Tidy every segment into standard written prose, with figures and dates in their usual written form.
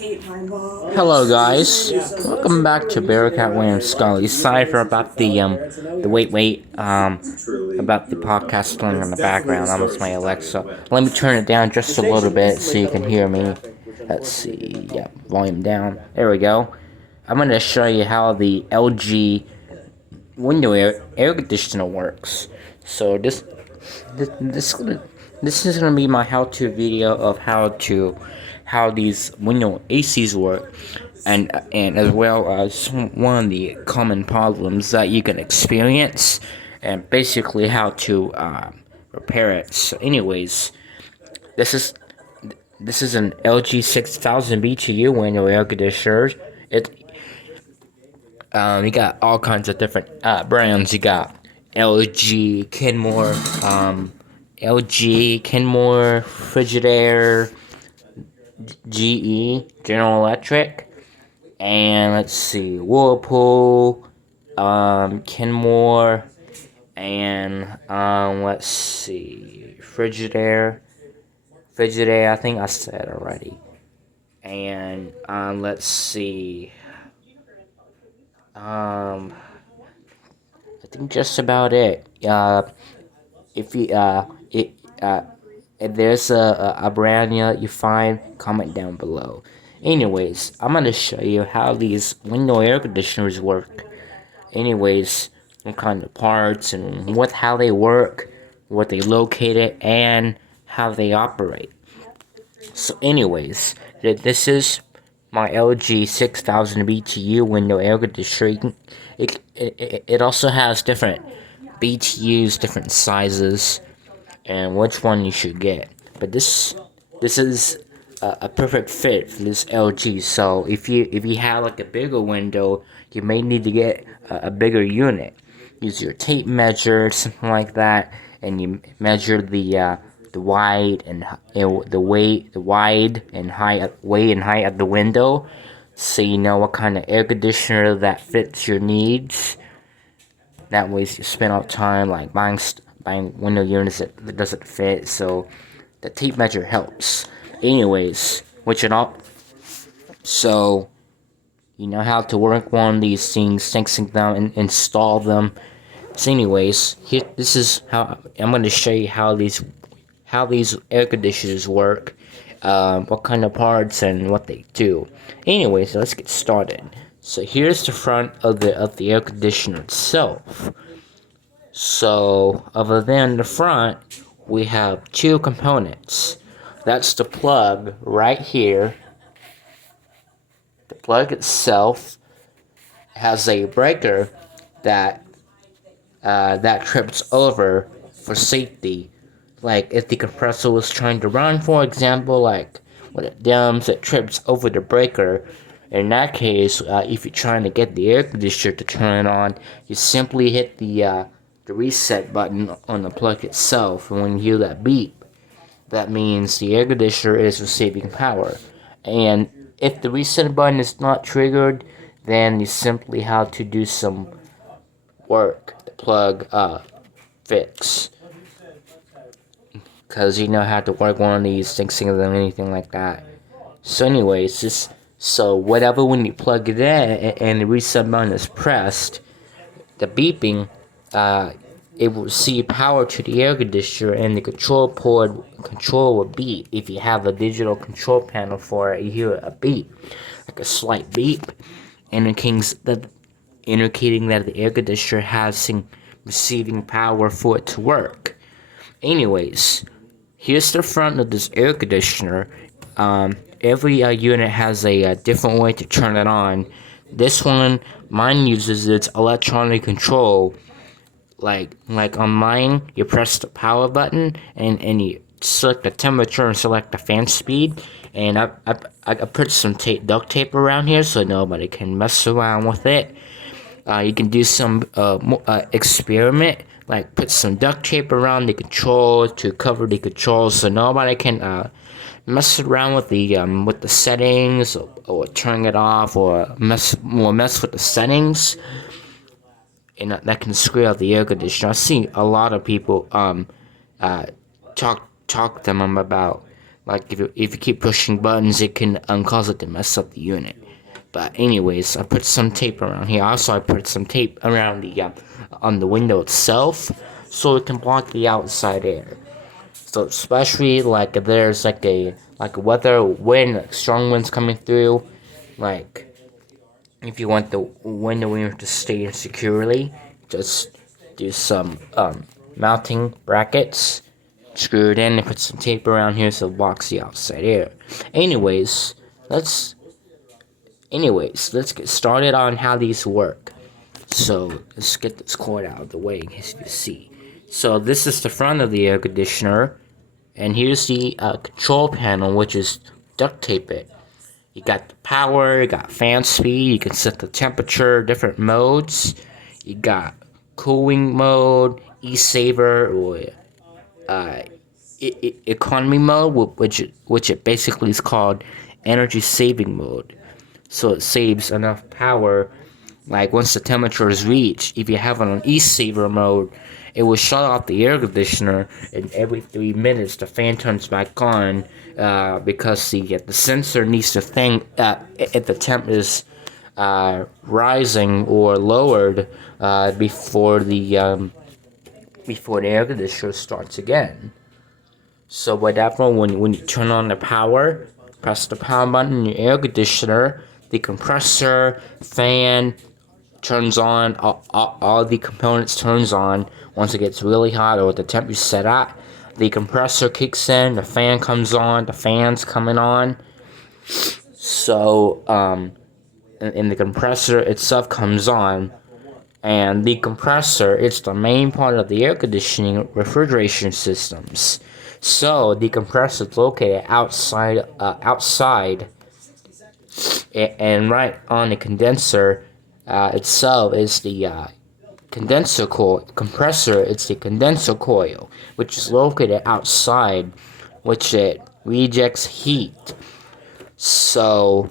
Hello guys, welcome back to Bearcat Williams Scully. Sorry for about the wait about the podcast playing in the background. That was my Alexa. Let me turn it down just a little bit so you can hear me. Let's see, yeah, volume down. There we go. I'm gonna show you how the LG window air conditioner works. So this is gonna be my how-to video of how these window ACs work, and as well as one of the common problems that you can experience, and basically how to repair it. So, anyways, this is an LG 6000 BTU window air conditioner. You got all kinds of different brands. You got LG, Kenmore, Frigidaire, GE, General Electric, and let's see, Whirlpool, Kenmore, and let's see, Frigidaire, I think I said already, and let's see, I think just about it. If you if there's a brand you find, comment down below. Anyways, I'm gonna show you how these window air conditioners work. Anyways, what kind of parts and how they work, what they located, and how they operate. So, anyways, this is my LG 6000 BTU window air conditioner. It also has different BTUs, different sizes, and which one you should get. But this is a perfect fit for this LG. So if you have like a bigger window, you may need to get a bigger unit. Use your tape measure, something like that, and you measure the wide and height of the window, so you know what kind of air conditioner that fits your needs. That way, you spend all time like buying window units that doesn't fit. So the tape measure helps. Anyways, so you know how to work one of these things, fixing them and install them. So anyways, this is how I'm going to show you how these air conditioners work, what kind of parts and what they do. Anyways, let's get started. So here's the front of the air conditioner itself. So other than the front, we have two components. That's the plug right here. The plug itself has a breaker that trips over for safety. Like if the compressor was trying to run, for example, like when it dims, it trips over the breaker. In that case, if you're trying to get the air conditioner to turn on, you simply hit the reset button on the plug itself, and when you hear that beep, that means the air conditioner is receiving power. And if the reset button is not triggered, then you simply have to do some work the plug fix, because you know how to work one of these, fixing them, anything like that. So anyways, whatever, when you plug it in and the reset button is pressed, the beeping, it will receive power to the air conditioner, and the control will beep. If you have a digital control panel for it, you hear a beep, like a slight beep, indicating that the air conditioner has receiving power for it to work. Anyways, here's the front of this air conditioner. Every unit has a different way to turn it on. Mine uses its electronic control. Like on mine, you press the power button and you select the temperature and select the fan speed. And I put some duct tape around here so nobody can mess around with it. You can do some experiment, like put some duct tape around the control to cover the controls so nobody can mess around with the settings, or turn it off, or mess with the settings, and that can screw out the air conditioner. I've seen a lot of people talk to them about Like if you keep pushing buttons, it can cause it to mess up the unit. But anyways, I put some tape around here. Also, I put some tape around the on the window itself, so it can block the outside air. So especially like if there's like a wind, like strong winds coming through, like if you want the window unit to stay in securely, just do some mounting brackets, screw it in, and put some tape around here so it blocks the outside air. Anyways, let's get started on how these work. So let's get this cord out of the way in case you see. So this is the front of the air conditioner, and here's the control panel, which is duct tape it. You got the power, you got fan speed, you can set the temperature, different modes. You got cooling mode, e-saver, or economy mode, which it basically is called energy saving mode. So it saves enough power. Like once the temperature is reached, if you have it on e-saver mode, it will shut off the air conditioner, and every 3 minutes the fan turns back on because the sensor needs to think if the temp is rising or lowered before the air conditioner starts again. So whatever, when you turn on the power, press the power button in your air conditioner, the compressor, fan turns on, all the components turns on. Once it gets really hot or the temperature set at, the compressor kicks in, the fan comes on, the fan's coming on. So, and the compressor itself comes on, and the compressor, it's the main part of the air conditioning refrigeration systems. So the compressor is located outside, and right on the condenser itself is the condenser coil. Compressor, it's the condenser coil, which is located outside, which it rejects heat. So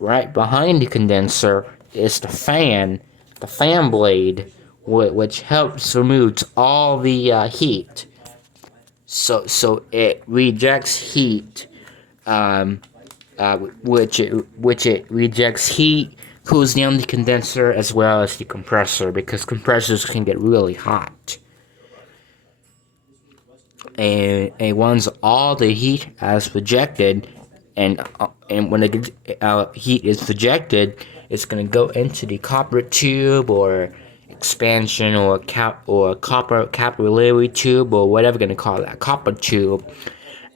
right behind the condenser is the fan blade, which helps remove all the heat. So it rejects heat, which it rejects heat, cools down the condenser as well as the compressor, because compressors can get really hot. And once all the heat as rejected, and when the heat is rejected, it's gonna go into the copper tube or expansion or copper capillary tube or whatever you're gonna call that, copper tube,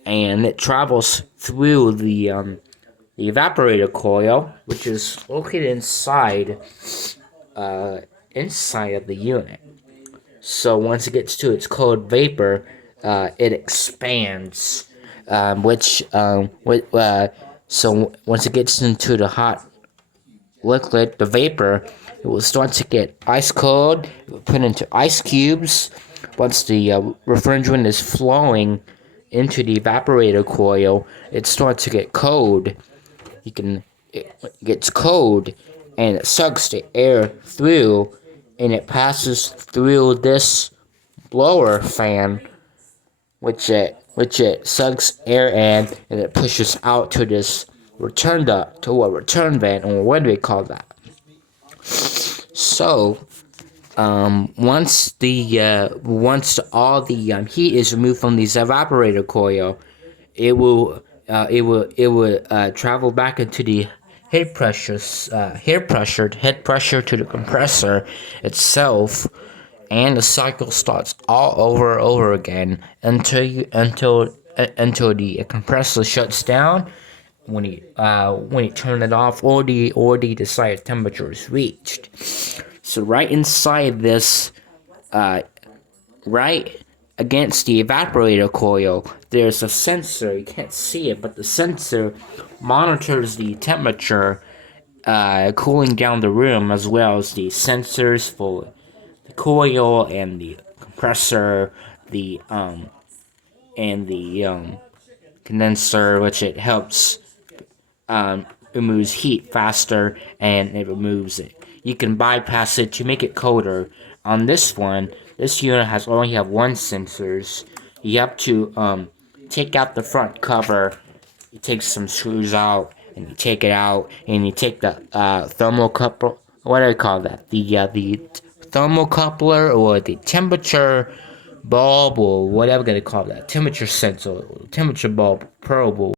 and it travels through the evaporator coil, which is located inside of the unit. So once it gets to its cold vapor, it expands, so once it gets into the hot liquid, the vapor, it will start to get ice cold. It will put into ice cubes. Once the refrigerant is flowing into the evaporator coil, it starts to get cold. It gets cold, and it sucks the air through, and it passes through this blower fan, which it sucks air in, and it pushes out to this return duct, to a return vent, or what do we call that? So, once all the heat is removed from this evaporator coil, it will travel back into the head pressure to the compressor itself, and the cycle starts all over again until the compressor shuts down when you turn it off, or the desired temperature is reached. So right inside this, right against the evaporator coil, there's a sensor. You can't see it, but the sensor monitors the temperature, cooling down the room, as well as the sensors for the coil and the compressor, and the condenser, which it helps removes heat faster, and it removes it. You can bypass it to make it colder. On this one, this unit only have one sensors. You have to take out the front cover, you take some screws out, and you take it out, and you take the thermocouple. What do I call that? The thermocoupler or the temperature bulb or whatever they call that. Temperature sensor, temperature bulb, probe.